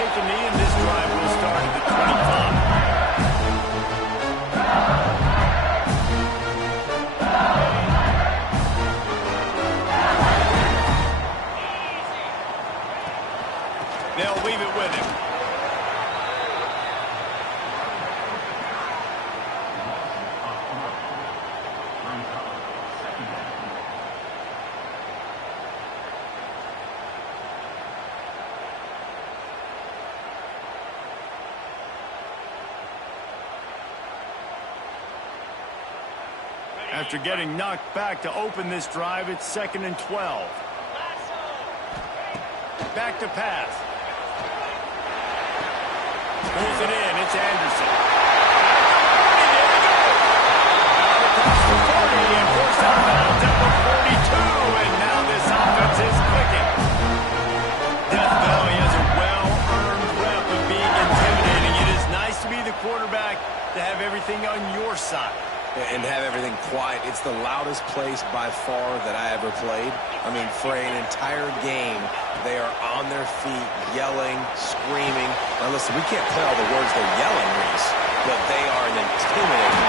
take a knee, and this drive will start at the 25. They'll leave it with him. After getting knocked back to open this drive, it's 2nd and 12. Back to pass. Pulls it in. It's Anderson. Out across the 40 and forced out of bounds at the 42. And now this offense is clicking. Death Valley has a well-earned rep of being intimidating. It is nice to be the quarterback, to have everything on your side. And have everything quiet. It's the loudest place by far that I ever played. I mean, for an entire game, they are on their feet, yelling, screaming. Now, listen, we can't play all the words they're yelling, Reese, but they are an intimidating.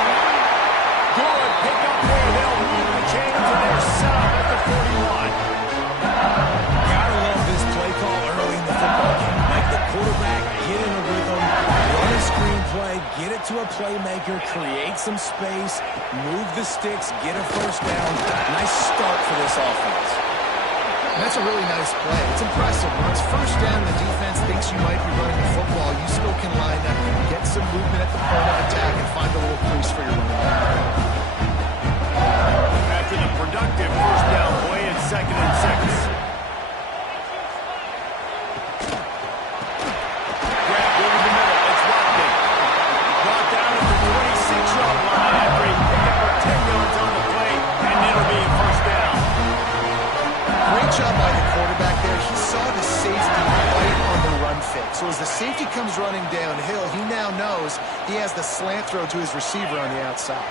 Good pickup there. They'll move the chains, and they're set up at the 41. Gotta love this play call early in the football game. Like the quarterback, get in a rhythm, run a screenplay, get it to a playmaker, create some space, move the sticks, get a first down. Nice start for this offense. And that's a really nice play. It's impressive. When it's first down, the defense thinks you might be running the football. You still can line up, get some movement at the point of attack, and find a little crease for your running back. After the productive first down play, it's 2nd and 6. Grab over the middle. It's Watson. Brought down at the 26-yard line after he picked up for 10 yards on the play, and it'll be a first down. Great job by the quarterback there. He saw the safety right on the run fake. So as the safety comes running downhill, he now knows he has the slant throw to his receiver on the outside.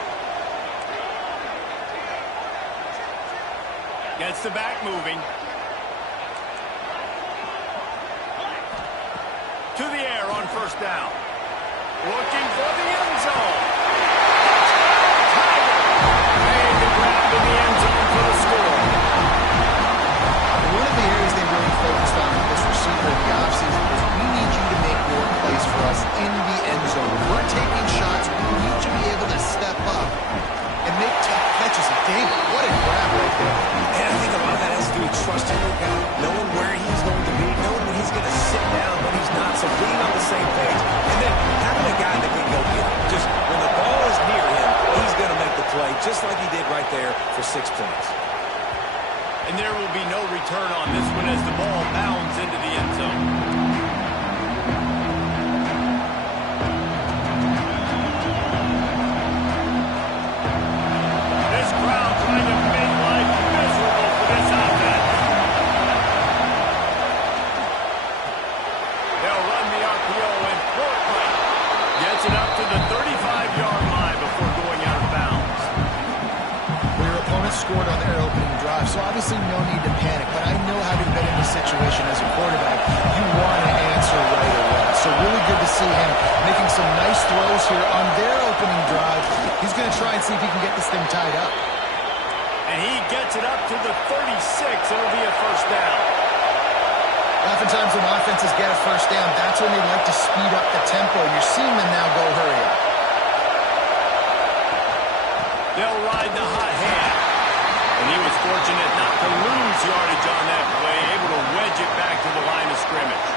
Gets the back moving. To the air on first down. Looking for the end zone. Tiger. Made the grab in the end zone for the score. One of the areas they really focused on with this receiver in the offseason is we need you to make more plays for us in the end zone. When we're taking shots, we need you to be able to step up and make tough catches. And David, what a grab right there. And I think a lot of that has to do with trusting your guy, knowing where he's going to be, knowing when he's going to sit down, when he's not, so being on the same page, and then having a guy that can go get it. Just when the ball is near him, he's going to make the play, just like he did right there for 6 points. And there will be no return on this one as the ball bounds into the end zone. This crowd trying to make life miserable for this offense. They'll run the RPO, and Portland gets it up to the 35-yard line before going out of bounds. Your opponent scored on their opening drive, so obviously no need to panic, but I know having been in this situation as a quarterback, you want to answer right away. So really good to see him making some nice throws here on their opening drive. He's going to try and see if he can get this thing tied up. And he gets it up to the 36. It'll be a first down. Oftentimes when offenses get a first down, that's when they like to speed up the tempo. You're seeing them now go hurry up. They'll ride the hot hand. And he was fortunate not to lose yardage on that play, able to wedge it back to the line of scrimmage.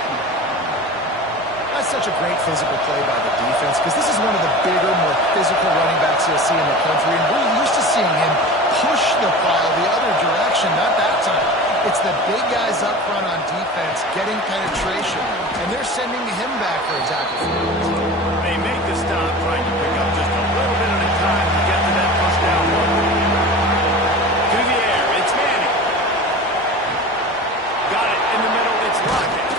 That's such a great physical play by the defense because this is one of the bigger, more physical running backs you'll see in the country. And we're used to seeing him push the pile the other direction, not that time. It's the big guys up front on defense getting penetration, and they're sending him back for a tackle. They make the stop, trying to pick up just a little bit at a time to get to that first down mark. To the air, it's Manning. Got it in the middle, it's Lockett.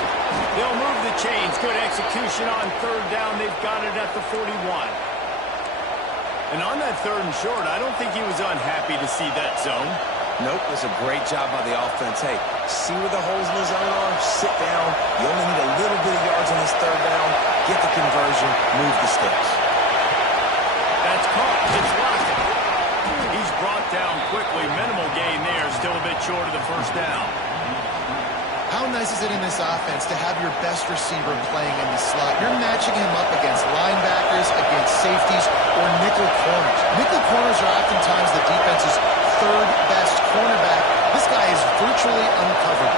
They'll move the chains. Good execution on third down. They've got it at the 41. And on that third and short, I don't think he was unhappy to see that zone. Nope, that's a great job by the offense. Hey, see where the holes in the zone are, sit down. You only need a little bit of yards on the get the conversion, move the sticks. That's caught. It's locked. He's brought down quickly. Minimal gain there. Still a bit short of the first down. How nice is it in this offense to have your best receiver playing in the slot? You're matching him up against linebackers, against safeties, or nickel corners. Nickel corners are oftentimes the defense's third best cornerback. This guy is virtually uncovered.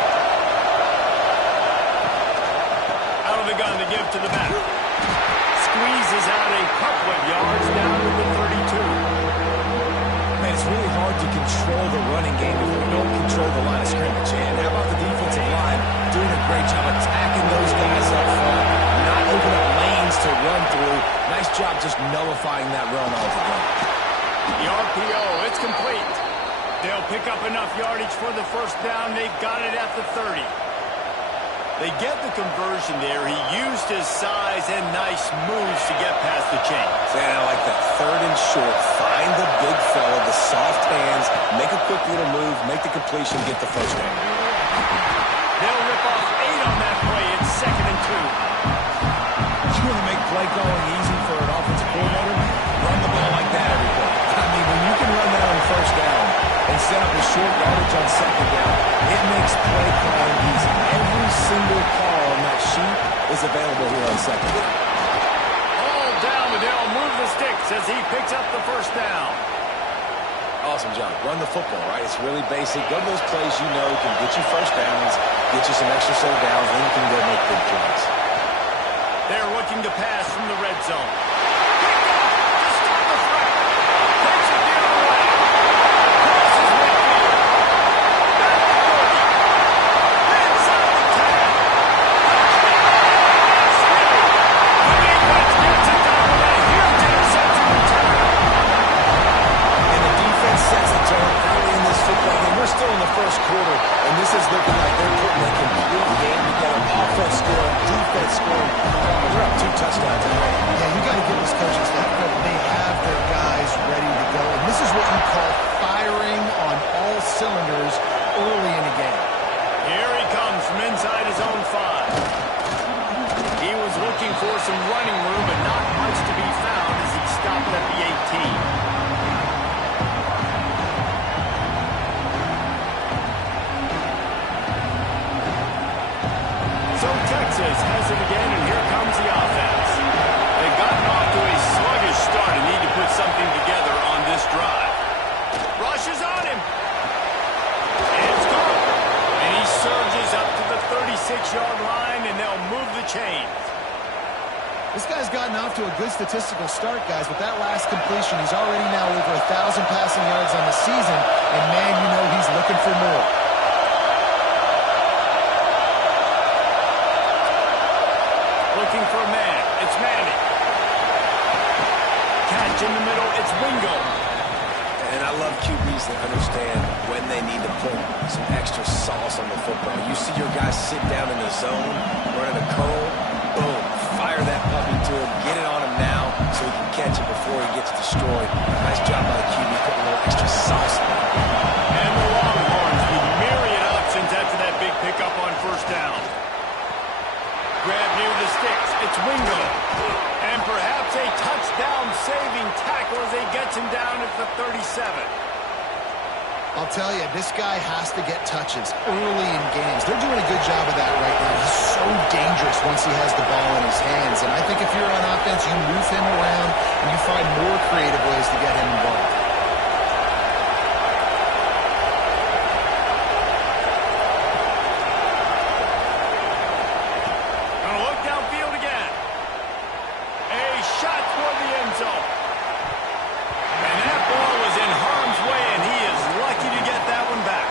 Out of the gun to give to the back. Squeezes out a couple of yards down to the 32. Man, it's really hard to control the running game if we don't control the line of scrimmage. And how about the defensive line doing a great job attacking those guys up front, not opening up lanes to run through. Nice job just nullifying that run altogether. The RPO, it's complete. They'll pick up enough yardage for the first down. They've got it at the 30. They get the conversion there. He used his size and nice moves to get past the chains. Man, I like that. Third and short. Find the big fella, the soft hands, make a quick little move, make the completion, get the first down. They'll rip off 8 on that play. It's 2nd and 2. You want to make play calling easy for an offensive coordinator? Run the ball like that every play. I mean, when you can run that on first down and set up a short yardage on second down, it makes play calling easy. Every single call on that sheet is available here on second down. All down, and they'll move the sticks as he picks up the first down. Awesome job. Run the football, right? It's really basic. Go to those plays you know can get you first downs, get you some extra set of downs, then you can go make big plays. They're looking to pass from the red zone. Picked off to stop the threat. Takes it the other way. Crosses midfield. Back to 30. Inside the 10. Gets it down with a huge interception return. And the defense sets the tone early in this football game. We're still in the first quarter, and this is looking like they're putting a complete game together. Offense scoring, defense scoring. They're up 2 touchdowns ahead. Yeah, you got to give this coaching staff credit. They have their guys ready to go. And this is what you call firing on all cylinders early in a game. Here he comes from inside his own 5. He was looking for some running room, but not much to be found as he stopped at the 18. So Texas has it again, and here comes the offense. They've gotten off to a sluggish start and need to put something together on this drive. Rushes on him. And it's gone. And he surges up to the 36-yard line, and they'll move the chains. This guy's gotten off to a good statistical start, guys. With that last completion, he's already now over 1,000 passing yards on the season. And, man, you know he's looking for more. Looking for a man. It's Manning. Catch in the middle. It's Wingo. And I love QBs that understand when they need to put some extra sauce on the football. You see your guys sit down in the zone, running a curl, boom, fire that puppy to him, get it on him now so he can catch it before he gets destroyed. Nice job by the QB putting a little extra sauce on it. And the Longhorns with myriad options after that big pickup on first down. Grab near the sticks. It's Wingo. And perhaps a touchdown-saving tackle as he gets him down at the 37. I'll tell you, this guy has to get touches early in games. They're doing a good job of that right now. He's so dangerous once he has the ball in his hands. And I think if you're on offense, you move him around and you find more creative ways to get him involved. Gonna look downfield again. A shot toward the end zone. And that ball was in harm's way, and he is lucky to get that one back.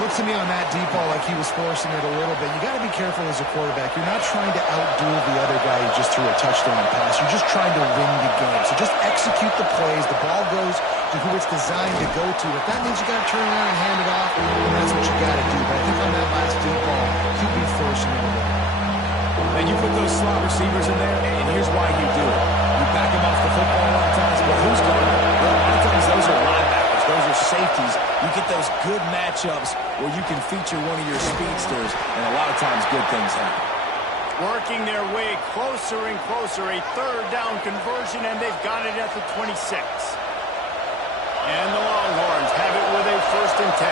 Looks to me on that deep ball like he was forcing it a little bit. You got to be careful as a quarterback. You're not trying to outduel the other guy who just threw a touchdown pass. You're just trying to win the game. So just execute the plays. The ball goes to who it's designed to go to. If that means you got to turn around and hand it off, then that's what you got to do. But I think on that last deep ball, he'll be forcing it a little. And you put those slot receivers in there, and here's why you do it. You back them off the football a lot of times, but who's going to? Well, a lot of times those are linebackers, those are safeties. You get those good matchups where you can feature one of your speedsters, and a lot of times good things happen. Working their way closer and closer. A third down conversion, and they've got it at the 26. And the Longhorns have it with a 1st and 10.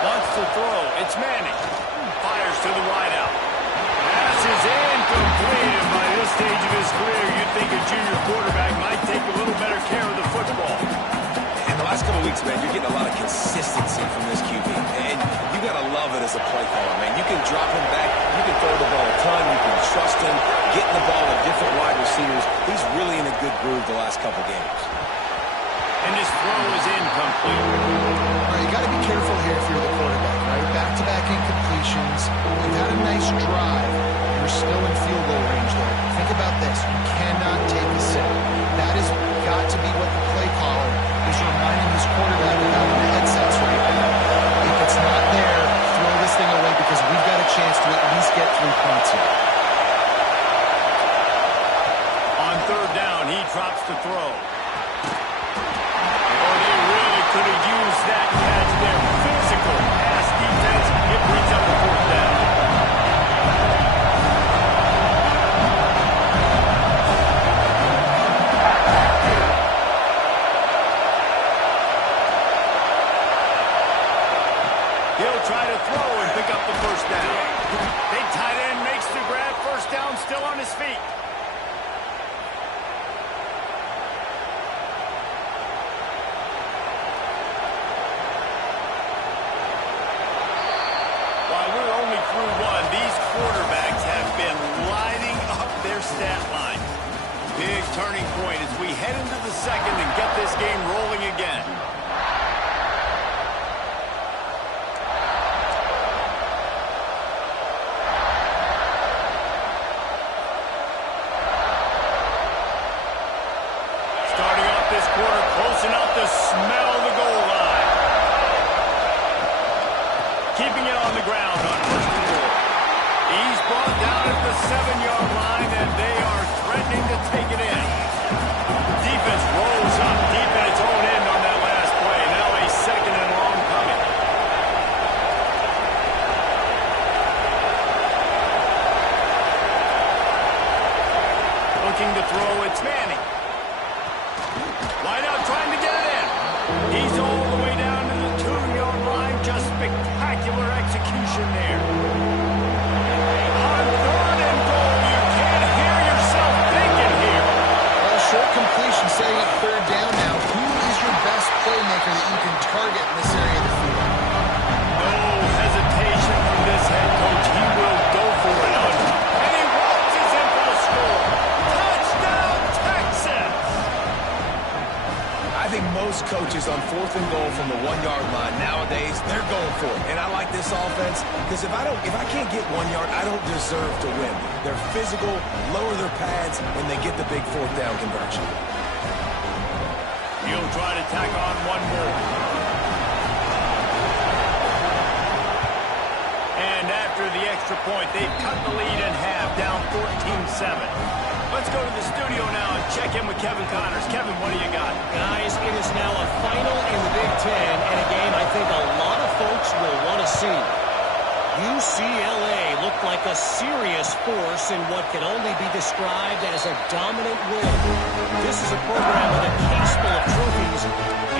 Wants to throw. It's Manning. Fires to the wideout. Pass is incomplete. And by this stage of his career, you'd think a junior quarterback might take a little better care of the football. In the last couple of weeks, man, you're getting a lot of consistency from this QB. And you got to love it as a play caller, man. You can drop him back. You can throw the ball a ton. You can trust him. Getting the ball to different wide receivers. He's really in a good groove the last couple games. And his throw is incomplete. All right, you got to be careful here if you're the quarterback, right? Back-to-back incompletions. You've had a nice drive. You're still in field goal range there. Think about this. You cannot take a sack. That has got to be what the play caller is reminding his quarterback about in the headsets right now. If it's not there, throw this thing away because we've got a chance to at least get 3 points here. On 3rd down, he drops to throw. Oh, they really could have used that catch there. Physical pass defense. It brings up the 4th down. He'll try to throw and pick up the 1st down. Big tight end makes the grab. 1st down, still on his feet. While we're only through 1, these quarterbacks have been lighting up their stat line. Big turning point as we head into the 2nd and get this game rolling again. Starting off this quarter, close enough to smell the goal line. Keeping it on the ground on 1st and 4. He's brought down at the 7-yard line, and they are threatening to take it in. Defense rolls up deep in its own end on that last play. Now a 2nd and long coming. Looking to throw, it's Manning. Wide out trying to get it in. He's all the way down to the 2-yard line. Just spectacular execution there. On 3rd and goal, you can't hear yourself thinking here. Well, short completion, setting up 3rd down now. Who is your best playmaker that you can target in this area of the field? No hesitation from this head coach. He will go for it. And he waltzes in for the score. Touchdown, Texas! I think most coaches on 4th and goal from the 1-yard line nowadays, they're going for it. And I like this offense because if I can't get 1 yard, I don't deserve to win. They're physical, lower their pads, and they get the big 4th down conversion. He'll try to tack on one more. And after the extra point, they've cut the lead in half, down 14-7. Let's go to the studio now and check in with Kevin Connors. Kevin, what do you got? Guys, it is now a final in the Big Ten, and a game I think a lot of folks will want to see. UCLA looked like a serious force in what can only be described as a dominant win. This is a program with a case full of trophies,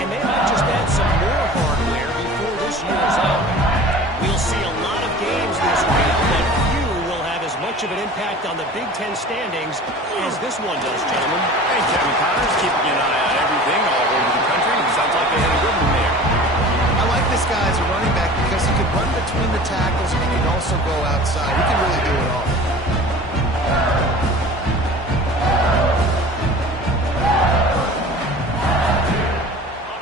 and they might just add some more hardware before this year is out. We'll see a lot of games this week, but few will have as much of an impact on the Big Ten standings as this one does, gentlemen. Hey, Kevin Connors, keeping an eye on everything all over the country. Sounds like they had a good one there. I like this guy as a running back because he can run between the tackles and he can also go outside. He can really do it all.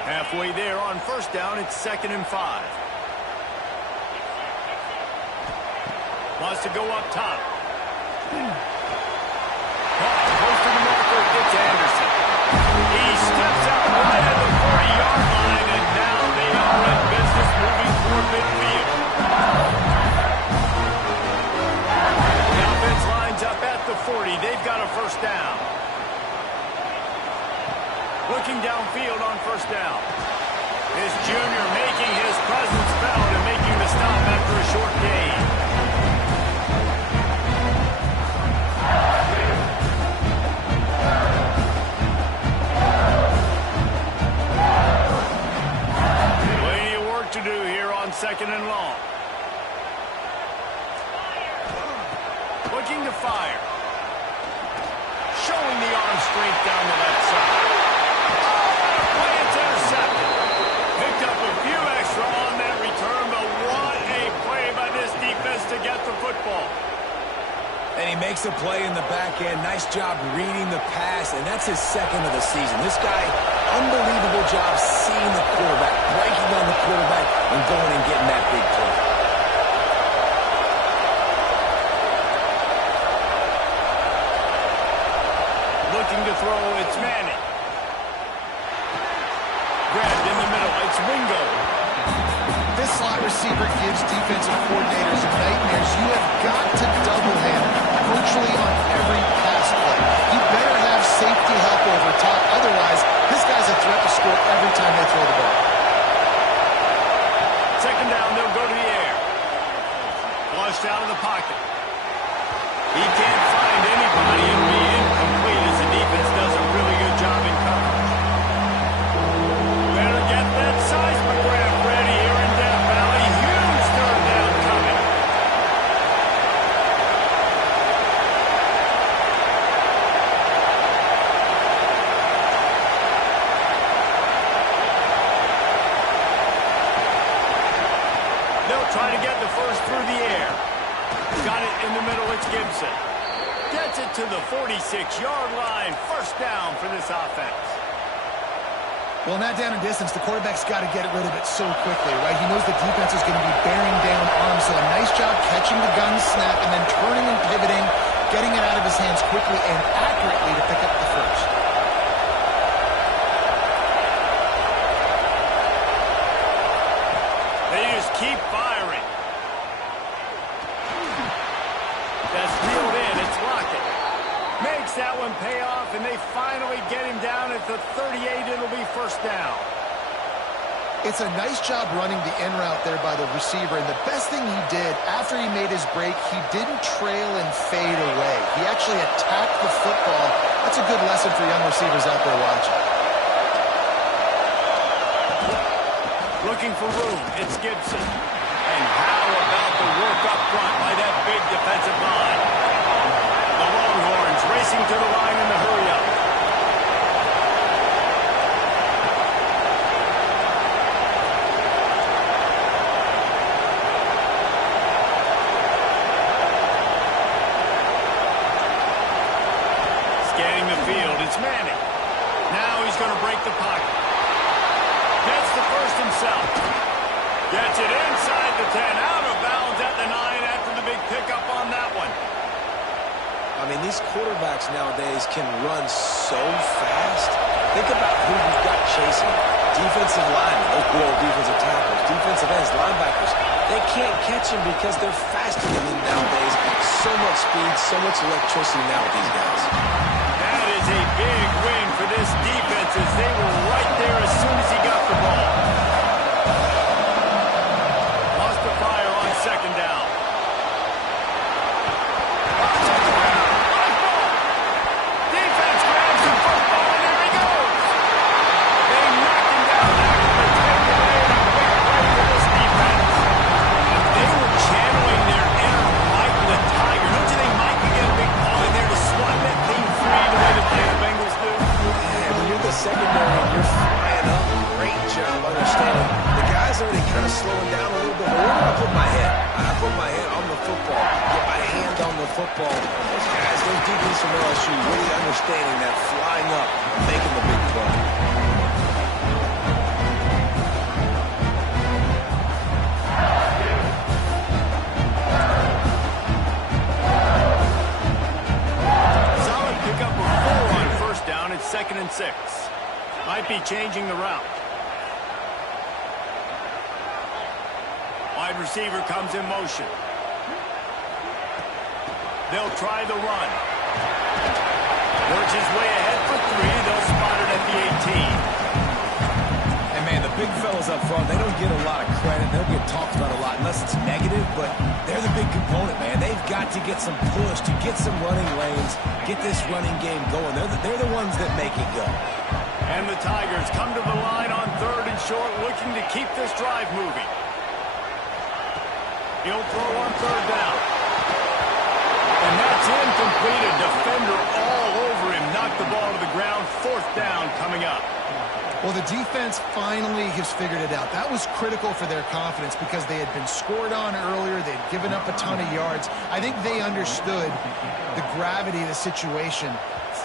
Halfway there on 1st down, it's 2nd and 5. Wants to go up top. Close to the marker, it's Anderson. He steps out right at the 40-yard line, and now they are in business moving toward midfield. The offense lines up at the 40. They've got a 1st down. Looking downfield on 1st down. gain. Plenty of work to do here on 2nd and long. Looking to fire. Showing the arm strength down the left side. Play it's intercepted. Picked up a few extra on that return, but what a play by this defense to get the football. And he makes a play in the back end. Nice job reading the pass, and that's his 2nd of the season. This guy, unbelievable job seeing the quarterback, breaking on the quarterback, and going and getting that big play. Looking to throw, it's Manning. Grabbed in the middle, it's Wingo. This slot receiver gives defensive coordinators nightmares. You have got to double him virtually on every pass play. You better have safety help over top. Otherwise, this guy's a threat to score every time they throw the ball. 2nd down, they'll go to the air. Flushed out of the pocket. He can't find anybody. It'll be incomplete as the defense does a really good job in coverage. Better get that seismograph ready here in Death Valley. Huge 3rd down coming. They'll try to get the first through the air. Got it in the middle, it's Gibson. Gets it to the 46-yard line. 1st down for this offense. Well, not down in distance. The quarterback's got to get rid of it so quickly, right? He knows the defense is going to be bearing down on him, so a nice job catching the gun snap and then turning and pivoting, getting it out of his hands quickly and accurately to pick up the first. They just keep firing. That's reeled in. It's Lockett. Makes that one pay off, and they finally get him down at the 38. It'll be 1st down. It's a nice job running the in route there by the receiver, and the best thing he did after he made his break, he didn't trail and fade away. He actually attacked the football. That's a good lesson for young receivers out there watching. Looking for room. It's Gibson. And how about the work up front by that big defensive line? The Longhorns racing to the line in the hurry-up. Scanning the field, it's Manning. Now he's going to break the pocket. Gets the first himself. Gets it inside the 10, out of bounds at the 9 after the big pickup on that one. I mean, these quarterbacks nowadays can run so fast. Think about who you've got chasing. Defensive linemen, those good old defensive tackles, defensive ends, linebackers. They can't catch him because they're faster than them nowadays. So much speed, so much electricity now with these guys. That is a big win for this defense as they were right there as soon as he got the ball. Lost the fire on 2nd down. Defense grabs the football, and there he goes. They knock him down after the takeaway, and a big play for this defense. They were channeling their inner Mike the Tiger. Don't you think Mike could get a big ball in there to swat that thing free the way the Bengals do? Yeah, when you're the secondary and you're flying up, great job understanding. The guy's already kind of slowing down a little bit, but where do I put my head? I put my head on the football, get my hand on the football. Those guys, those DBs from LSU, really understanding that, flying up, making the big play. Solid pickup of 4 on 1st down. It's 2nd and 6. Might be changing the route. Wide receiver comes in motion. They'll try the run. Works his way ahead for 3. They'll spot it at the 18. And man, the big fellas up front, they don't get a lot of credit. They'll get talked about a lot unless it's negative, but they're the big component, man. They've got to get some push, to get some running lanes, get this running game going. They're the ones that make it go. And the Tigers come to the line on 3rd and short, looking to keep this drive moving. He'll throw on 3rd down. And that's incomplete. A defender all over him. Knocked the ball to the ground. 4th down coming up. Well, the defense finally has figured it out. That was critical for their confidence because they had been scored on earlier. They'd given up a ton of yards. I think they understood the gravity of the situation.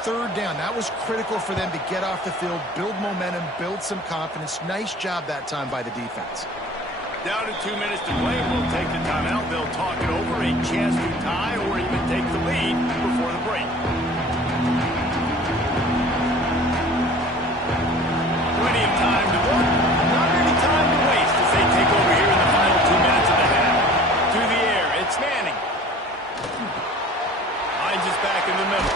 3rd down, that was critical for them to get off the field, build momentum, build some confidence. Nice job that time by the defense. Down to 2 minutes to play. We'll take the timeout. They'll talk it over. A chance to tie or even take the lead before the break. Plenty of time to work. Not any time to waste as they take over here in the final 2 minutes of the half. Through the air, it's Manning. Hines is back in the middle.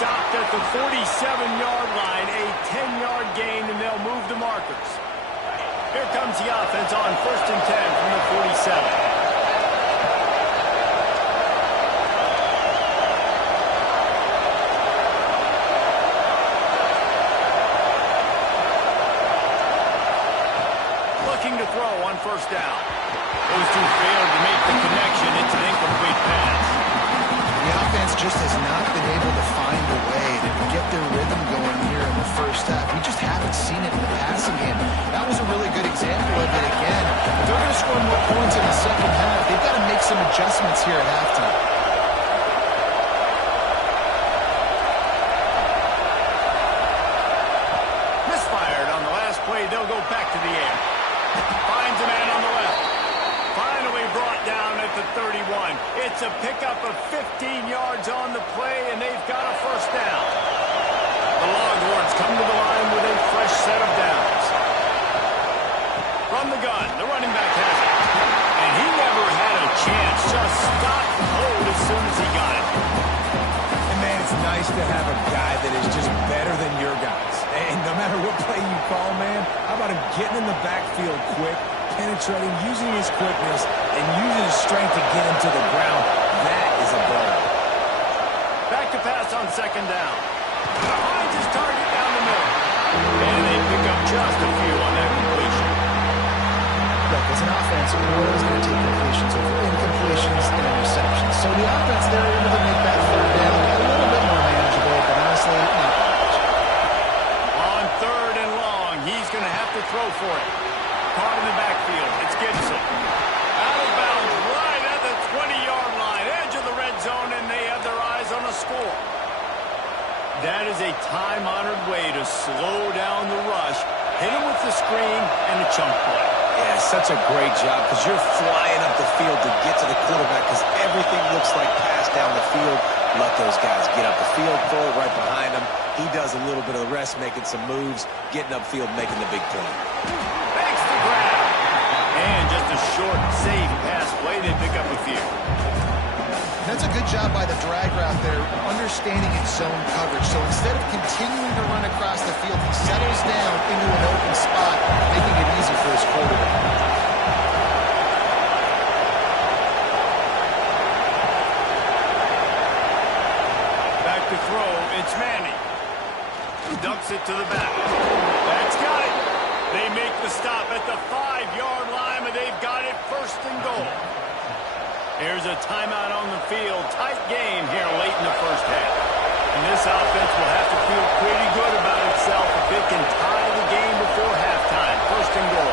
Stopped at the 47-yard line. A 10-yard gain, and they'll move the markers. Here comes the offense on 1st and 10 from the 47. Looking to throw on 1st down. Those two failed to make the connection. It's an incomplete pass. The offense just has not been able to find a way to get their rhythm going here in the first half. We just haven't seen it in the passing game. That was a really good example of it again. If they're going to score more points in the second half, they've got to make some adjustments here at halftime. Misfired on the last play. They'll go back to the air. Finds a man on the left. Finally brought down at the 31. It's a pickup of 15 yards on the play, and they've got a 1st down. The Longhorns come to the line with a fresh set of downs. From the gun, the running back has it. And he never had a chance. Just stopped cold as soon as he got it. And, man, it's nice to have a guy that is just better than your guys. And no matter what play you call, man, how about him getting in the backfield quick, penetrating, using his quickness, and using his strength to get him to the ground? That is a ball. Back to pass on 2nd down. Finds his target down the middle. And they pick up just a few on that completion. Look, as an offense, we're always going to take completions over incompletions and interceptions. So the offense, they're able to make that 3rd down a little bit more manageable, but honestly, not much. On 3rd and long, he's going to have to throw for it. Caught in the backfield. It's Gibson. Out of bounds right at the 20-yard line. Edge of the red zone, and they have their eyes on a score. That is a time-honored way to slow down the rush. Hit him with the screen and a chunk play. Yeah, such a great job because you're flying up the field to get to the quarterback because everything looks like pass down the field. Let those guys get up the field, throw it right behind him. He does a little bit of the rest, making some moves, getting upfield, making the big play. Makes the grab. And just a short, safe pass play. They pick up a few. That's a good job by the drag route there, understanding its zone coverage. So instead of continuing to run across the field, he settles down into an open spot, making it easy for his quarterback. Back to throw, it's Manning. Dumps it to the back. That's got it. They make the stop at the 5-yard line, but they've got it 1st and goal. Here's a timeout on the field. Tight game here late in the first half. And this offense will have to feel pretty good about itself if it can tie the game before halftime. 1st and goal.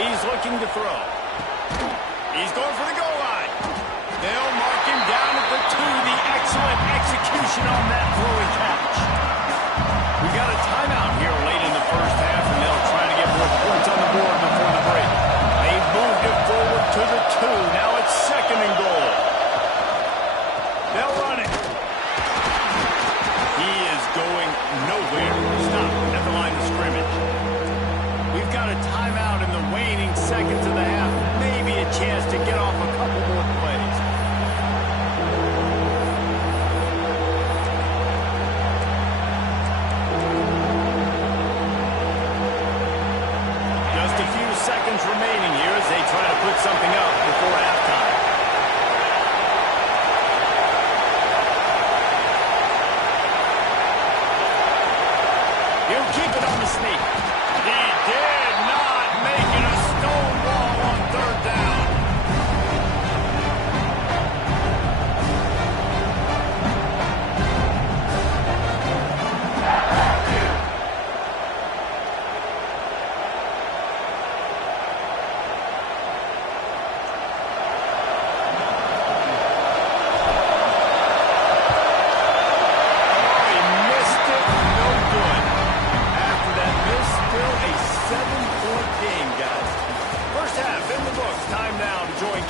He's looking to throw. He's going for the goal line. They'll mark him down at the 2. The excellent execution on that throw and catch. We got a timeout here late in the first half, and they'll try to get more points on the board before the break. They moved it forward to the 2. Now it's 2nd and goal. They'll run it. He is going nowhere. Stop at the line of scrimmage. We've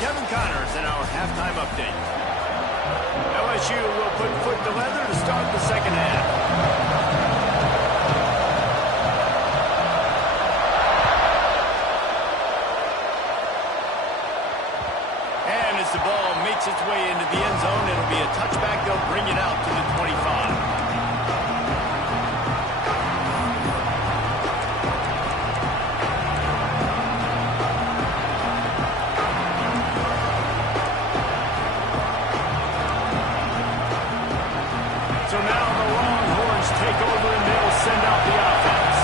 Kevin Connors in our halftime update. LSU will put foot to leather to start the second half. And as the ball makes its way into the end zone, it'll be a touchback. They'll bring it out to the 25. So now the Longhorns take over and they'll send out the offense.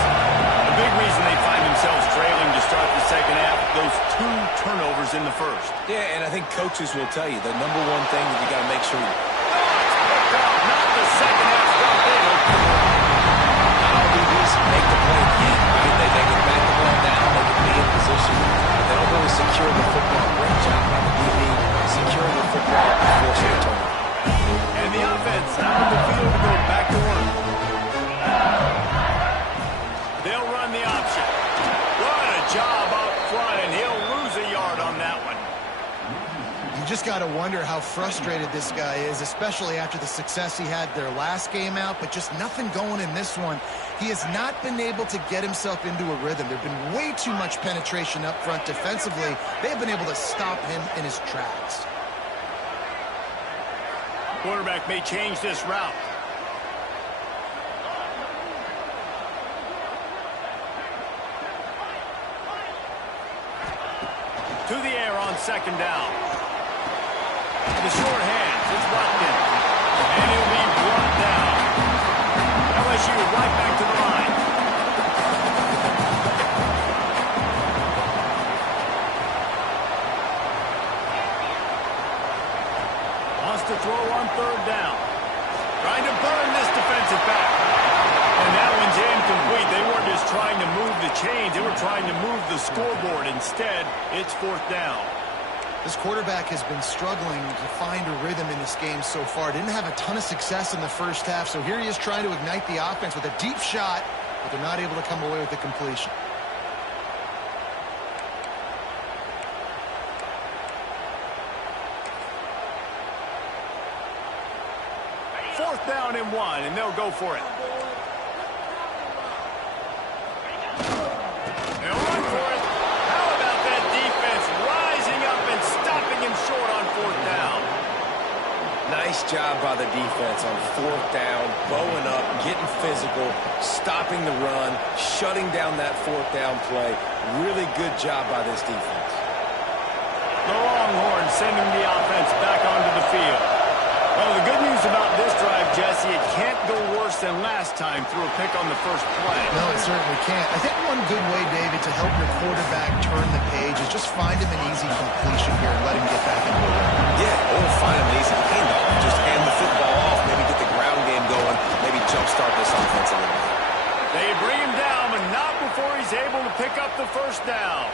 A big reason they find themselves trailing to start the second half, those 2 turnovers in the first. Yeah, and I think coaches will tell you the number one thing that you got to make sure you... Not the second half stop in. Now DBs make the play again. Right? They can back the ball down. They can be in position. They don't really secure the football. Great job by the DB securing the football and forcing the turnover. And the offense out on the field to go back to work. They'll run the option. What a job out front, and he'll lose a yard on that one. You just got to wonder how frustrated this guy is, especially after the success he had their last game out, but just nothing going in this one. He has not been able to get himself into a rhythm. There's been way too much penetration up front defensively. They've been able to stop him in his tracks. Quarterback may change this route. To the air on second down. The short hands, it's locked in. And he'll be brought down. LSU right back to the line. Wants to throw on third down. Trying to burn this defensive back. And that one's incomplete. They weren't just trying to move the chains. They were trying to move the scoreboard. Instead, it's fourth down. This quarterback has been struggling to find a rhythm in this game so far. Didn't have a ton of success in the first half, so here he is trying to ignite the offense with a deep shot, but they're not able to come away with the completion. Fourth down and 1, and they'll go for it. They'll run for it. How about that defense rising up and stopping him short on fourth down? Nice job by the defense on fourth down, bowing up, getting physical, stopping the run, shutting down that fourth down play. Really good job by this defense. The Longhorns sending the offense back onto the field. Well, the good news about this drive, Jesse, it can't go worse than last time through a pick on the first play. No, it certainly can't. I think one good way, David, to help your quarterback turn the page is just find him an easy completion here and let him get back into the run. Yeah, or find him an easy handoff. Just hand the football off, maybe get the ground game going, maybe jumpstart this offense a little bit. They bring him down, but not before he's able to pick up the first down.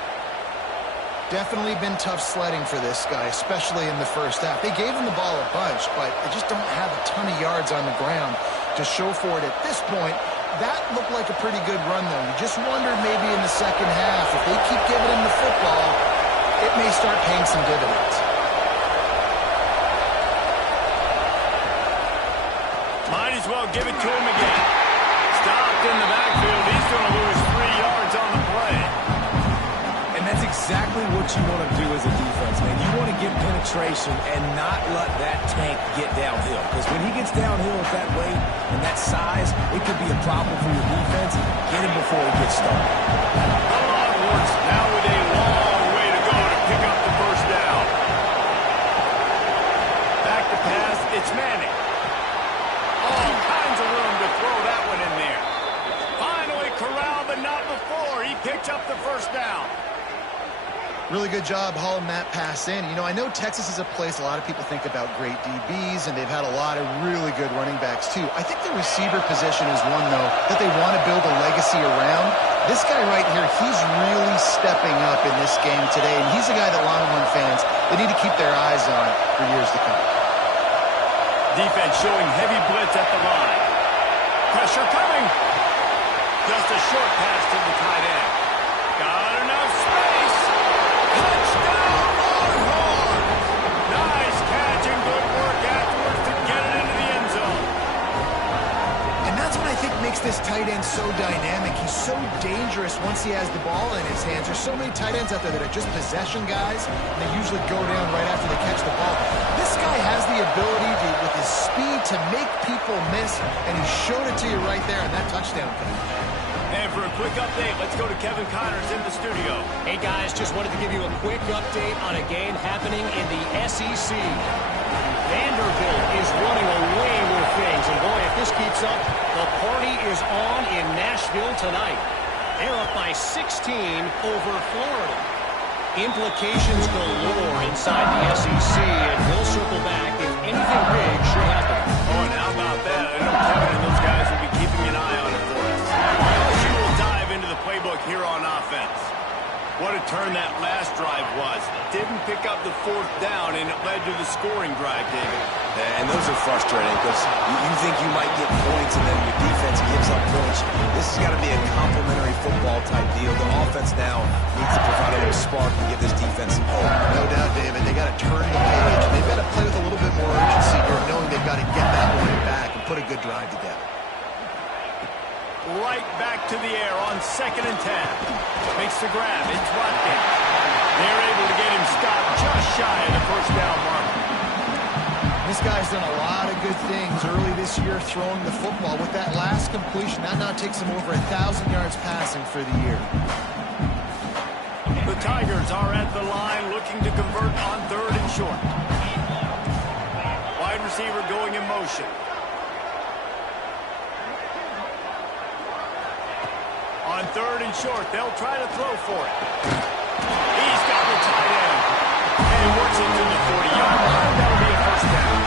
Definitely been tough sledding for this guy, especially in the first half. They gave him the ball a bunch, but they just don't have a ton of yards on the ground to show for it at this point. That looked like a pretty good run, though. You just wonder maybe in the second half, if they keep giving him the football, it may start paying some dividends. Might as well give it to him again. Stopped in the backfield. He's going to lose 3 yards on the play. And that's exactly what you want to do as a defense, man. You want to get penetration and not let that tank get downhill. Because when he gets downhill at that weight and that size, it could be a problem for your defense. Get him before he gets started. The Longhorns now with a long way to go to pick up the first down. Back to pass, it's Manning. All kinds of room to throw that one in there. Finally corralled, but not before. He picked up the first down. Really good job hauling that pass in. You know, I know Texas is a place a lot of people think about great DBs, and they've had a lot of really good running backs, too. I think the receiver position is one, though, that they want to build a legacy around. This guy right here, he's really stepping up in this game today, and he's a guy that Longhorn fans, they need to keep their eyes on for years to come. Defense showing heavy blitz at the line. Pressure coming. Just a short pass to the tight end. Got enough space. Touchdown, Longhorns! this tight end so dynamic. He's so dangerous once he has the ball in his hands. There's so many tight ends out there that are just possession guys, and they usually go down right after they catch the ball. This guy has the ability to, with his speed, to make people miss, and he showed it to you right there in that touchdown pass. And for a quick update, let's go to Kevin Connors in the studio. Hey, guys, just wanted to give you a quick update on a game happening in the SEC. Vanderbilt is running away with things, and boy, if this keeps up, the party is on in Nashville tonight. They're up by 16 over Florida. Implications galore inside the SEC, and we'll circle back if anything big should happen. Oh, and how about that? I know Kevin and those guys will be keeping an eye on it for us. LSU will dive into the playbook here on offense. What a turn that last drive was. Didn't pick up the fourth down, and it led to the scoring drive, David. And those are frustrating because you think you might get points and then your defense gives up points. This has got to be a complementary football type deal. The offense now needs to provide a little spark and give this defense some hope. No doubt, David. They got to turn the page. They've got to play with a little bit more urgency here, knowing they've got to get that one back and put a good drive together. Right back to the air on 2nd and 10. Makes the grab. It's Watkins. They're able to get him stopped just shy of the first down mark. This guy's done a lot of good things early this year throwing the football. With that last completion, that now takes him over 1,000 yards passing for the year. The Tigers are at the line looking to convert on 3rd and short. Wide receiver going in motion. On 3rd and short, they'll try to throw for it. He's got the tight end. And he works it to the 40-yard line. That'll be a first down.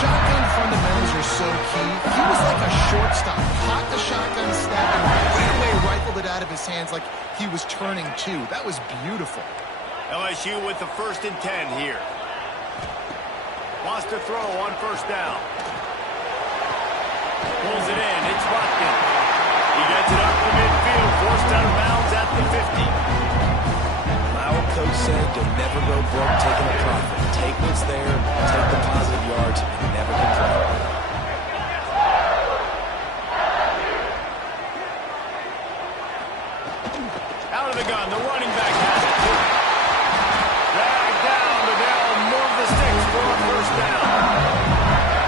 Shotgun fundamentals are so key. He was like a shortstop. Caught the shotgun snap and right away rifled it out of his hands like he was turning two. That was beautiful. LSU with the 1st and 10 here. Wants to throw on 1st down. Pulls it in. It's Watkins. He gets it up the midfield, forced out of bounds at the 50. Our coach said to never go broke taking a profit. Take what's there, take the positive yards, and never complain. Out of the gun, the running back has it. Dragged down, but they'll move the sticks for a 1st down.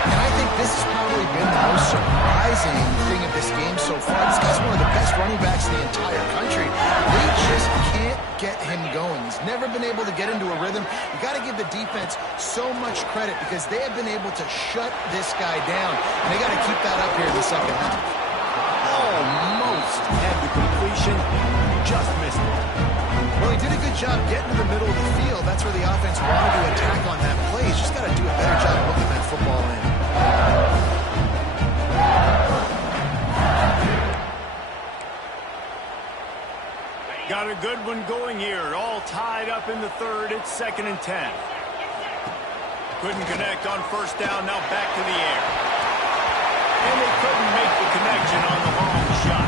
And I think this has probably been the most surprising thing of this game so far. This guy's one of the best running backs in the entire country. They just can't get him going. He's never been able to get into a rhythm. You got to give the defense so much credit because they have been able to shut this guy down. And they got to keep that up here in the second half. Almost had the completion, just missed it. Well, he did a good job getting to the middle of the field. That's where the offense wanted to attack on that play. He's just got to do a better job looking that football in. Got a good one going here. All tied up in the 3rd. It's 2nd and 10. Couldn't connect on 1st down. Now back to the air. And they couldn't make the connection on the long shot.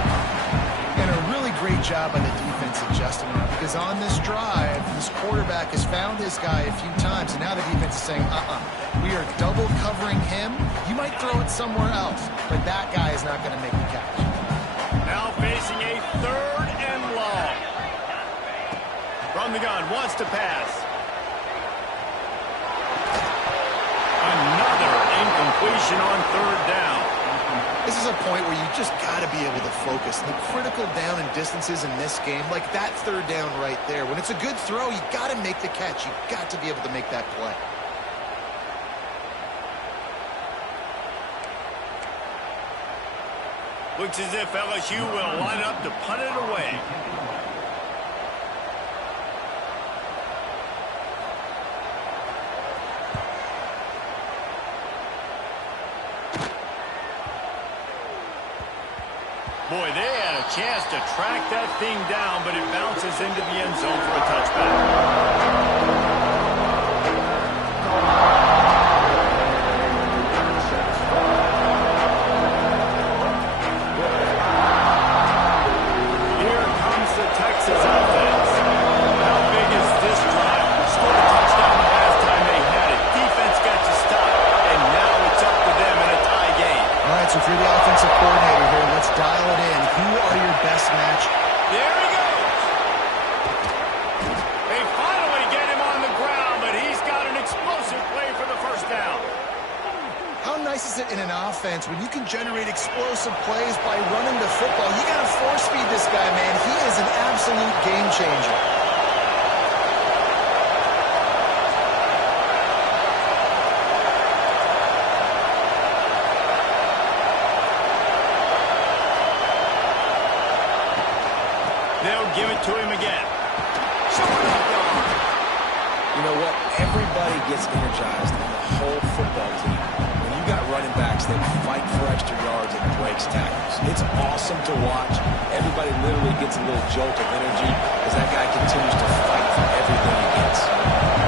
And a really great job by the defense adjusting now because on this drive, this quarterback has found this guy a few times, and now the defense is saying, we are double covering him. You might throw it somewhere else, but that guy is not going to make the catch. Now facing a 3rd and long. From the gun, wants to pass. Another incompletion on 3rd down. This is a point where you just got to be able to focus. The critical down and distances in this game, like that 3rd down right there. When it's a good throw, you got to make the catch. You got to be able to make that play. Looks as if LSU will line up to punt it away. Boy, they had a chance to track that thing down, but it bounces into the end zone for a touchback. Here comes the Texas offense. How big is this drive? Scored a touchdown the last time they had it. Defense got you stopped, and now it's up to them in a tie game. All right, so if you're the offensive coordinator, it in an offense, when you can generate explosive plays by running the football, you got to force feed this guy, man. He is an absolute game changer. They'll give it to him again. Showing up yard. You know what? Everybody gets energized on the whole football team. When you got running backs that fight for extra yards and breaks tackles, it's awesome to watch. Everybody literally gets a little jolt of energy as that guy continues to fight for everything he gets.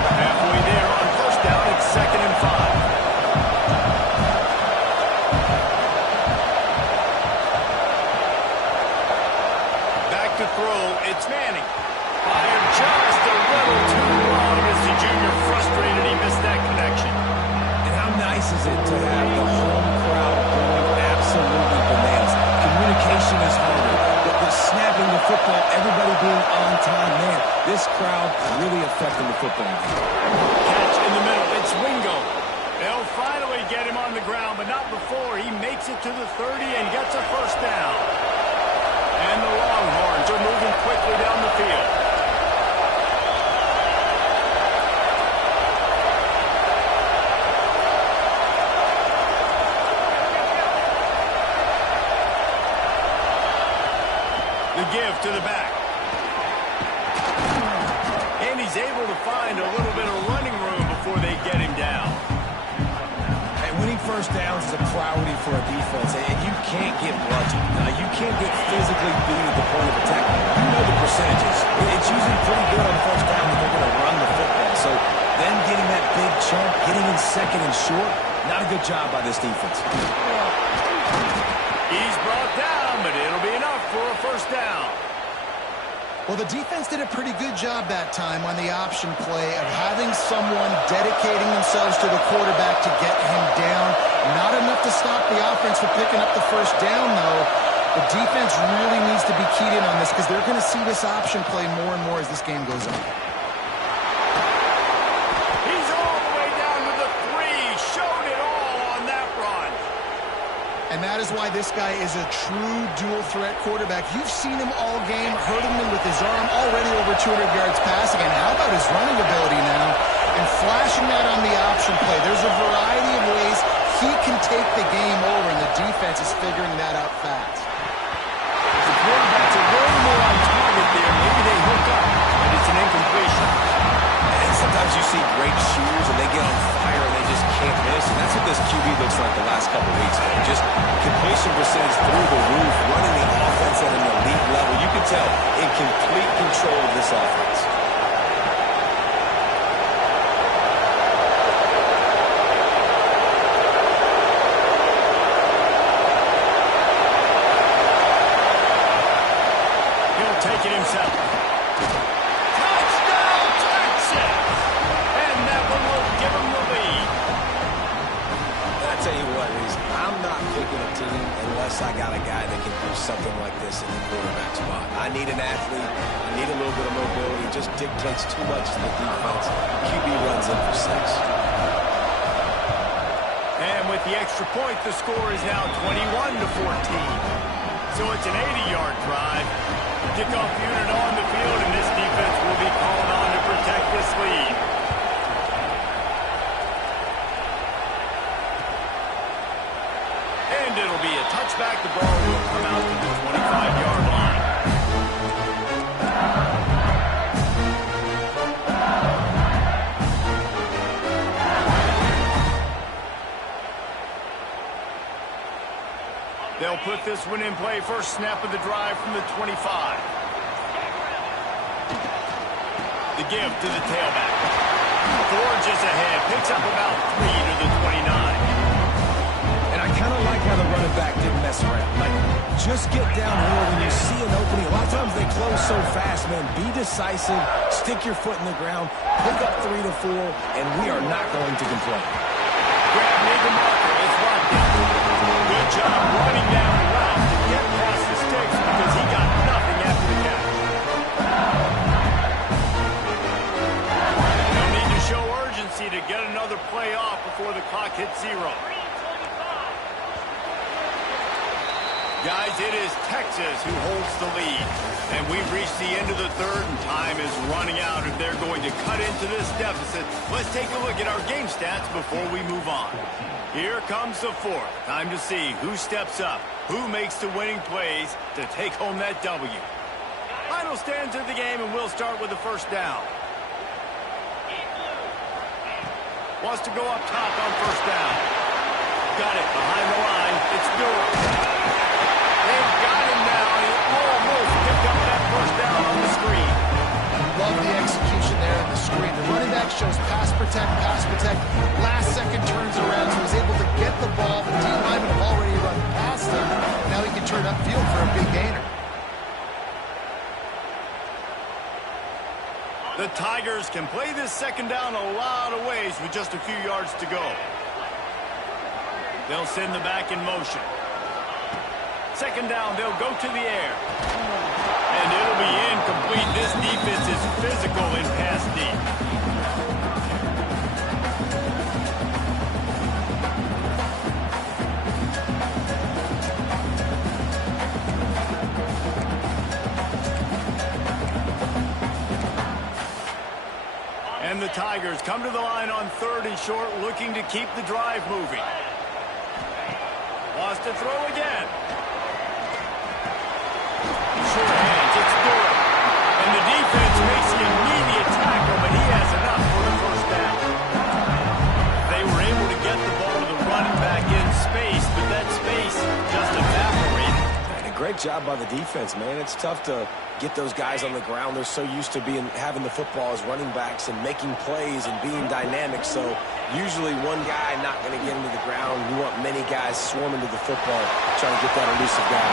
Halfway there on first down, it's 2nd and 5. To throw, it's Manning. Fired just a little too long as the junior frustrated he missed that connection. And how nice is it to have the home crowd going absolutely bananas? Communication is harder. The snapping the football, everybody being on time, man, this crowd really affecting the football game. Catch in the middle, it's Wingo. They'll finally get him on the ground, but not before he makes it to the 30 and gets a first down. And the Longhorns are moving quickly down the field. The give to the back. And he's able to find a little bit of running room before they get him down. Winning first downs is a priority for a defense, and you can't get bludgeoned. You can't get physically beat at the point of attack. You know the percentages. It's usually pretty good on first down that they're going to run the football. So them getting that big chunk, getting in second and short, not a good job by this defense. He's brought down, but it'll be enough for a first down. Well, the defense did a pretty good job that time on the option play of having someone dedicating themselves to the quarterback to get him down. Not enough to stop the offense from picking up the first down, though. The defense really needs to be keyed in on this because they're going to see this option play more and more as this game goes on. He's all the way down to the 3. Showed it all on that run. And that is why this guy is a true dual-threat quarterback. You've seen him all game, hurting them with his arm, already over 200 yards passing. And how about his running ability now? And flashing that on the option play. There's a variety of ways he can take the game over, and the defense is figuring that out fast. The quarterback's a little more on target there. Maybe they hook up, but it's an incompletion. And sometimes you see great shooters, and they get on fire, and they just can't miss. And that's what this QB looks like the last couple weeks. Just completion percentage through the roof, running the offense at an elite level. You can tell in complete control of this offense. He'll take it himself. Touchdown, Texas! And that one will give him the lead. I tell you what, Reese, I'm not picking a team unless I got a guy that can do something like this in the quarterback spot. I need an athlete. I need a little bit of mobility. It just dictates too much to the defense. QB runs in for 6. And with the extra point, the score is now 21-14. So it's an 80-yard drive. Kickoff unit on the field, and this defense will be called on to protect this lead. And it'll be a touchback. The ball will come out to the 25-yard line. They'll put this one in play. First snap of the drive from the 25. The give to the tailback. Forges ahead. Picks up about 3 to the 29. And I kind of like how the running back didn't mess around. Like, just get downhill when you see an opening. A lot of times they close so fast, man. Be decisive. Stick your foot in the ground. Pick up 3 to 4, and we are not going to complain. Grab near the marker. It's locked in. Good job running down the route to get past the sticks because he got nothing after the catch. They'll need to show urgency to get another play off before the clock hits 0. Guys, it is Texas who holds the lead. And we've reached the end of the third, and time is running out if they're going to cut into this deficit. Let's take a look at our game stats before we move on. Here comes the fourth. Time to see who steps up, who makes the winning plays to take home that W. Final stands of the game, and we'll start with the first down. Wants to go up top on first down. Got it behind the line. It's Durham. They've got him now, and he almost picked up that first down on the screen. Love the execution there on the screen. The running back shows pass protect, pass protect. Last second turns around, so he's able to get the ball. The D-linemen have already run past him. Now he can turn upfield for a big gainer. The Tigers can play this second down a lot of ways with just a few yards to go. They'll send the back in motion. Second down, they'll go to the air. And it'll be incomplete. This defense is physical in pass deep. And the Tigers come to the line on 3rd and short, looking to keep the drive moving. Wants to throw again. Short hands, it's Durham. And the defense makes the immediate tackle, but he has enough for the first down. They were able to get the ball to the running back in space, but that space just evaporated. And a great job by the defense, man. It's tough to get those guys on the ground. They're so used to having the football as running backs and making plays and being dynamic. So usually one guy not going to get into the ground. You want many guys swarming to the football, trying to get that elusive guy.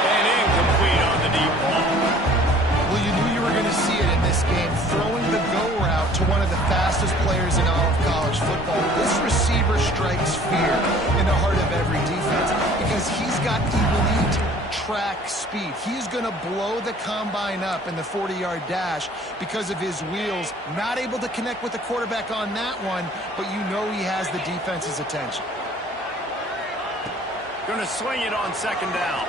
And incomplete on the deep ball. Well, you knew you were going to see it in this game. Throwing the go route to one of the fastest players in all of college football. This receiver strikes fear in the heart of every defense because he's got elite track speed. He's going to blow the combine up in the 40-yard dash because of his wheels. Not able to connect with the quarterback on that one, but you know he has the defense's attention. Going to swing it on second down.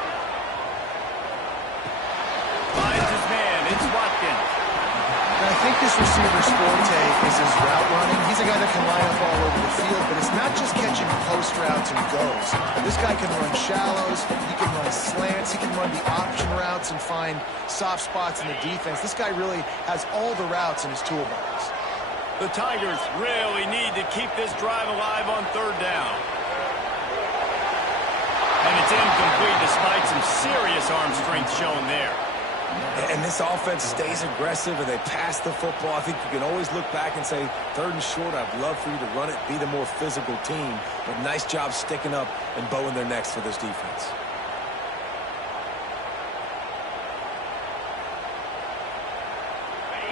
Finds his man. It's Watkins. And I think this receiver's forte is his route running. He's a guy that can line up all over the field, but it's not just catching post routes and goes. This guy can run shallows, he can run slants, he can run the option routes and find soft spots in the defense. This guy really has all the routes in his toolbox. The Tigers really need to keep this drive alive on 3rd down. And it's incomplete despite some serious arm strength shown there. And this offense stays aggressive and they pass the football. I think you can always look back and say, 3rd and short, I'd love for you to run it, be the more physical team. But nice job sticking up and bowing their necks for this defense.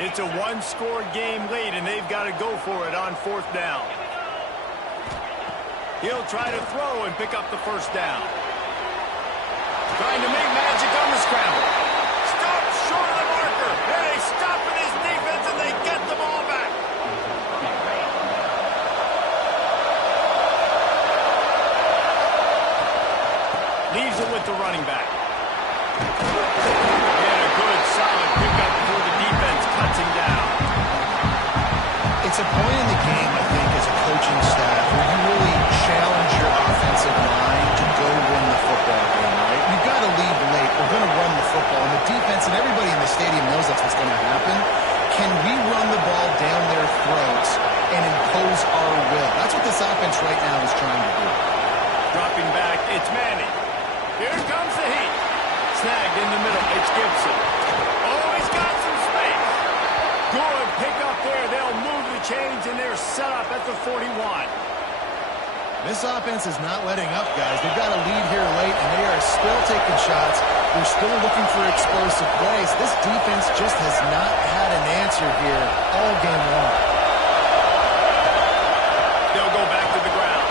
It's a one-score game late, and they've got to go for it on 4th down. He'll try to throw and pick up the first down. Trying to make magic on the scramble. Short of the marker, and they stop in his defense, and they get the ball back. Leaves it with the running back. And a good, solid pickup before the defense cuts him down. It's a point in the game, I think, as a coaching staff, where you really challenge your offensive line to go win the football game, right? You've got to lead late. We're going to run the football. And the defense and everybody in the stadium knows that's what's going to happen. Can we run the ball down their throats and impose our will? That's what this offense right now is trying to do. Dropping back, it's Manning. Here comes the heat. Snagged in the middle, it's Gibson. Oh, he's got some space. Good pickup there. They'll move the chains, and they're set up at the 41. This offense is not letting up, guys. They've got a lead here late, and they are still taking shots. They're still looking for explosive plays. This defense just has not had an answer here all game long. They'll go back to the ground.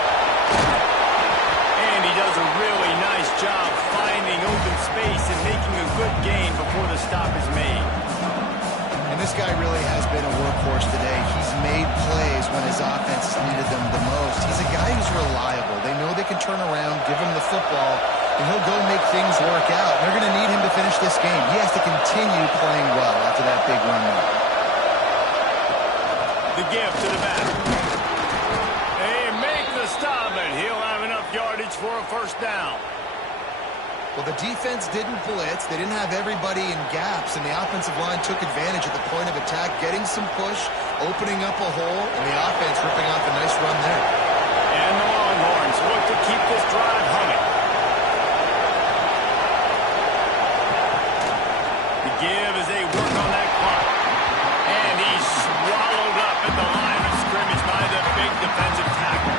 And he does a really nice job finding open space and making a good gain before the stop is made. And this guy really has been a workhorse today. He's made plays when his offense needed them the most. He's a guy who's reliable. They know they can turn around, give him the football, and he'll go make things work out. They're going to need him to finish this game. He has to continue playing well after that big run there. The give to the back. They make the stop, and he'll have enough yardage for a first down. Well, the defense didn't blitz. They didn't have everybody in gaps, and the offensive line took advantage at the point of attack, getting some push, opening up a hole, and the offense ripping off a nice run there. And the Longhorns look to keep this drive humming. The give as they work on that clock. And he's swallowed up at the line of scrimmage by the big defensive tackle.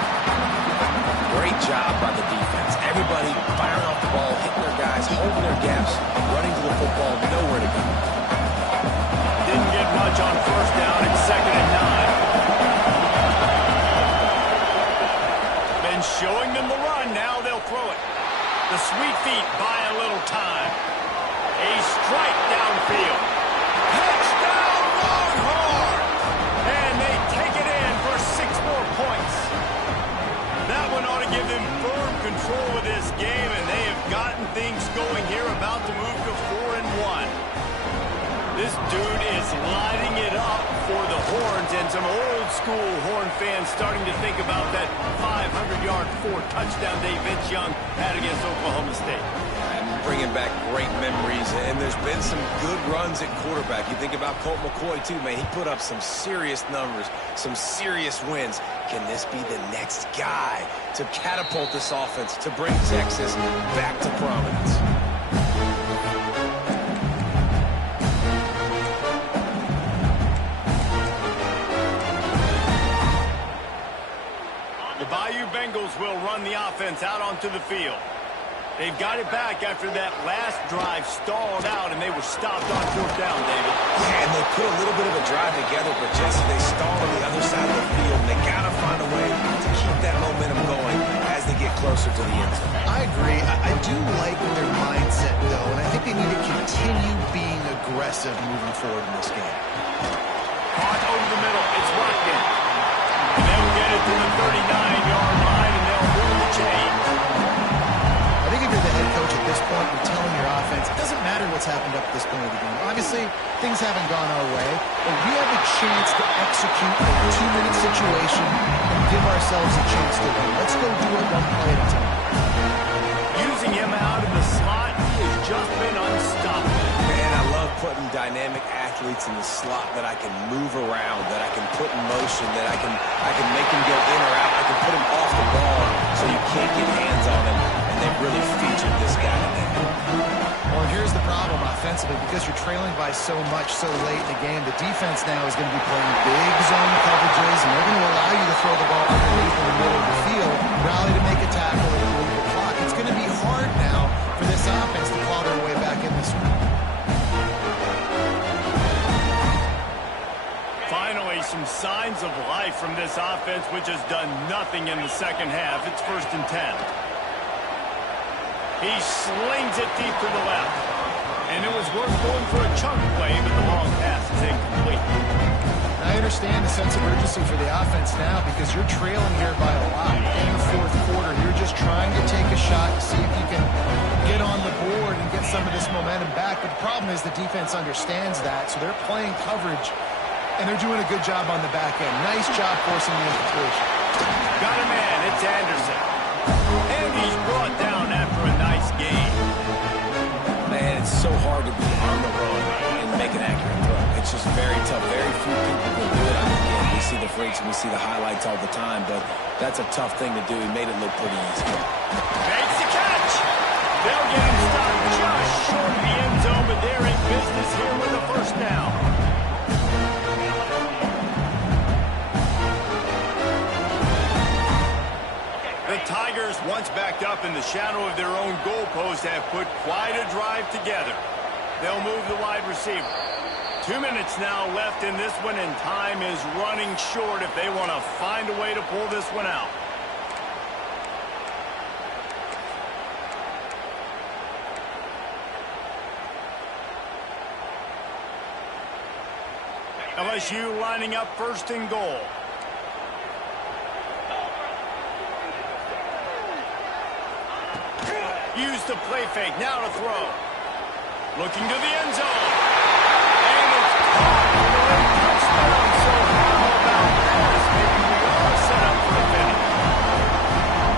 Great job by the defense. Everybody firing off the ball, hitting their guys, holding their gaps, running to the football, nowhere to go. Didn't get much on first down. It's 2nd and 9. Been showing them the run. Now they'll throw it. The sweet feet buy a little time. A strike downfield. Touchdown Longhorn! And they take it in for 6 more points. That one ought to give them firm control of this game, and they have gotten things going here, about to move to 4-1. This dude is lighting it up for the Horns, and some old-school Horn fans starting to think about that 500-yard, 4-touchdown day Vince Young had against Oklahoma State. And bringing back great memories, and there's been some good runs at quarterback. You think about Colt McCoy, too, man. He put up some serious numbers, some serious wins. Can this be the next guy to catapult this offense, to bring Texas back to prominence? The Bayou Bengals will run the offense out onto the field. They've got it back after that last drive stalled out, and they were stopped on 4th down, David. Yeah, and they put a little bit of a drive together, but Jesse, they stall on the other side of the field, and they got to find a way to keep that momentum going as they get closer to the end zone. I agree. I do like their mindset, though, and I think they need to continue being aggressive moving forward in this game. Caught over the middle. It's Watkins. And they'll get it to the 39-yard line, and they'll move the chain. I think if you're the head coach at this point, you're telling your offense, it doesn't matter what's happened up to this point of the game. Obviously, things haven't gone our way, but we have a chance to execute a 2-minute situation and give ourselves a chance to win. Let's go do it one play at a time. Using him out of the slot, he has just been unstoppable. Man, I love putting dynamic athletes in the slot that I can move around, that I can put in motion, that I can make him go in or out. I can put him off the ball so you can't get hands on him, and they've really featured this guy today. Well, here's the problem offensively. Because you're trailing by so much so late in the game, the defense now is going to be playing big zone coverages, and they're going to allow you to throw the ball underneath in the middle of the field, rally to make a tackle, and move the clock. It's going to be hard now for this offense to claw their way back in this one. Finally, some signs of life from this offense, which has done nothing in the second half. It's 1st and 10. He slings it deep to the left. And it was worth going for a chunk play, but the long pass is incomplete. I understand the sense of urgency for the offense now because you're trailing here by a lot in the 4th quarter. You're just trying to take a shot to see if you can get on the board and get some of this momentum back. But the problem is the defense understands that, so they're playing coverage, and they're doing a good job on the back end. Nice job forcing the infiltration. Got a man. It's Anderson. And he's brought down after a nice game. Man, it's so hard to be on the run and make an accurate throw. It's just very tough. Very few people can do it. I mean, again, we see the freaks and we see the highlights all the time, but that's a tough thing to do. He made it look pretty easy. Makes the catch. They'll get him stopped just short of the end zone, but they're in business here with a first down. The Tigers, once backed up in the shadow of their own goalpost, have put quite a drive together. They'll move the wide receiver. 2 minutes now left in this one, and time is running short if they want to find a way to pull this one out. LSU lining up 1st and goal. Use the play fake. Now to throw. Looking to the end zone. And it's caught for the late touchdown. So how about this? Maybe we are set up for a finish.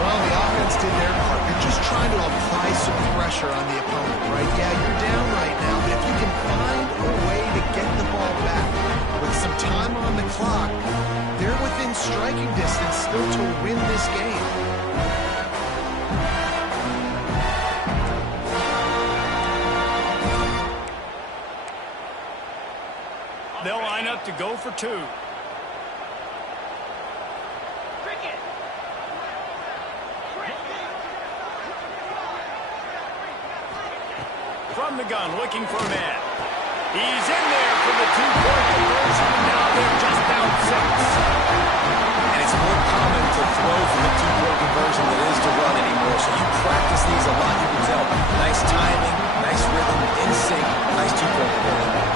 Well, the offense did their part. They're just trying to apply some pressure on the opponent, right? Yeah, you're down right now, but if you can find a way to get the ball back with some time on the clock, they're within striking distance still to win this game. They'll line up to go for two. From the gun, looking for a man. He's in there for the two-point conversion, and now they're just down 6. And it's more common to throw for the two-point conversion than it is to run anymore. So you practice these a lot, you can tell. Nice timing, nice rhythm, in sync, nice two-point conversion.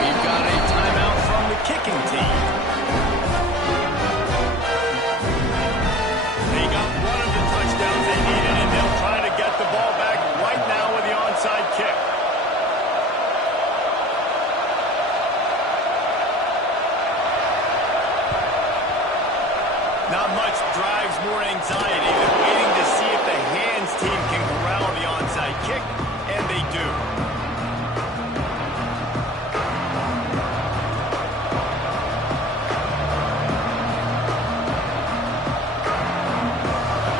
We've got a timeout from the kicking team. They got one of the touchdowns they needed, and they'll try to get the ball back right now with the onside kick. Not much drives more anxiety than waiting to see if the hands team can corral the onside kick, and they do.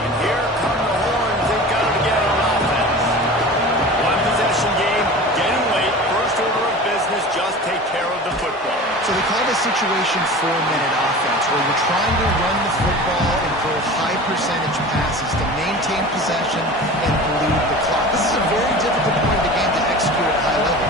And here come the horns. They've got it again on offense. One possession game, getting late. First order of business, just take care of the football. So they call this situation 4-minute offense, where you're trying to run the football and throw high percentage passes to maintain possession and bleed the clock. This is a very difficult point of the game to execute at a high level.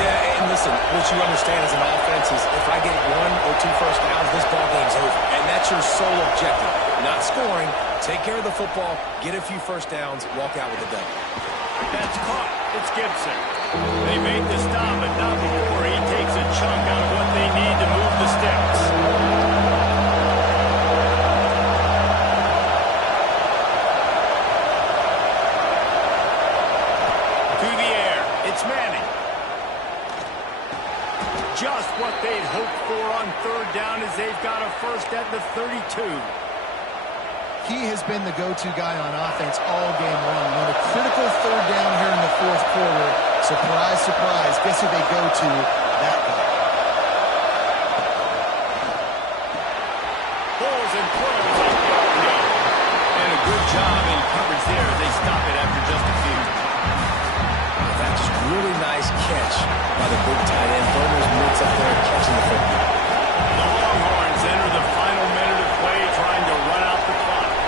Yeah, and listen, what you understand as an offense is if I get 1 or 2 first downs, this ball game's over. And that's your sole objective. Not scoring, take care of the football, get a few first downs, walk out with a W. That's caught. It's Gibson. They made the stop, but not before he takes a chunk out of what they need to move the sticks. To the air. It's Manning. Just what they'd hoped for on third down as they've got a first at the 32. He has been the go-to guy on offense all game long. When a critical third down here in the fourth quarter, surprise, surprise, guess who they go to? That guy. Pulls and throws off the RPO. And a good job in coverage there. They stop it after just a few. That's just really nice catch by the big tight end. Throwing those mitts up there and catching the football. The Longhorns enter the final minute of play trying to run out the clock.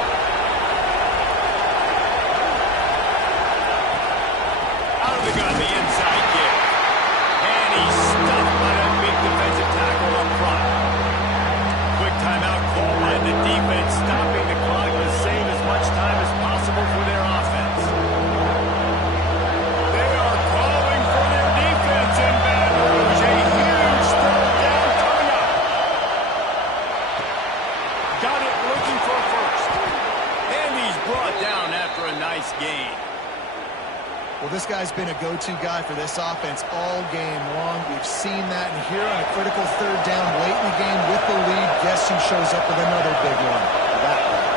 Out of the gun, the inside kick. And he's stuffed by that big defensive tackle up front. Quick timeout call by the defense, stopping the clock to save as much time as possible for their offense. They are calling for their defense in Baton Rouge. A huge third down coming up. Got it, looking for a first. And he's brought down after a nice gain. Well, this guy's been a go-to guy for this offense all game long. We've seen that, and here on a critical third down late in the game with the lead, guess who shows up with another big one? That one.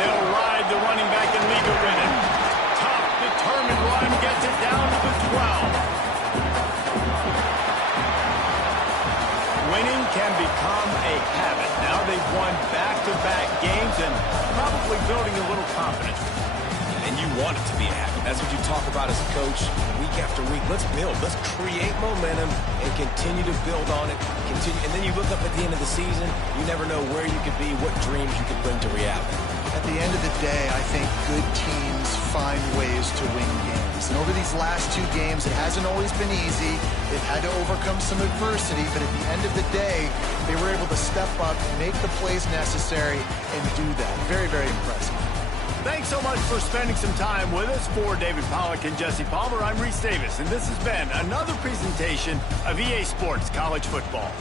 They'll ride the running back and leave it ridden. Tough, determined run gets it down to the 12. Winning can become a habit. Now they've won back-to-back games and probably building a little confidence. And you want it to be a habit. That's what you talk about as a coach week after week. Let's build. Let's create momentum and continue to build on it. And then you look up at the end of the season, you never know where you could be, what dreams you could bring to reality. At the end of the day, I think good teams find ways to win games. And over the these last 2 games. It hasn't always been easy. They've had to overcome some adversity, but at the end of the day, they were able to step up, make the plays necessary, and do that. Very, very impressive. Thanks so much for spending some time with us. For David Pollack and Jesse Palmer, I'm Reese Davis, and this has been another presentation of EA Sports College Football.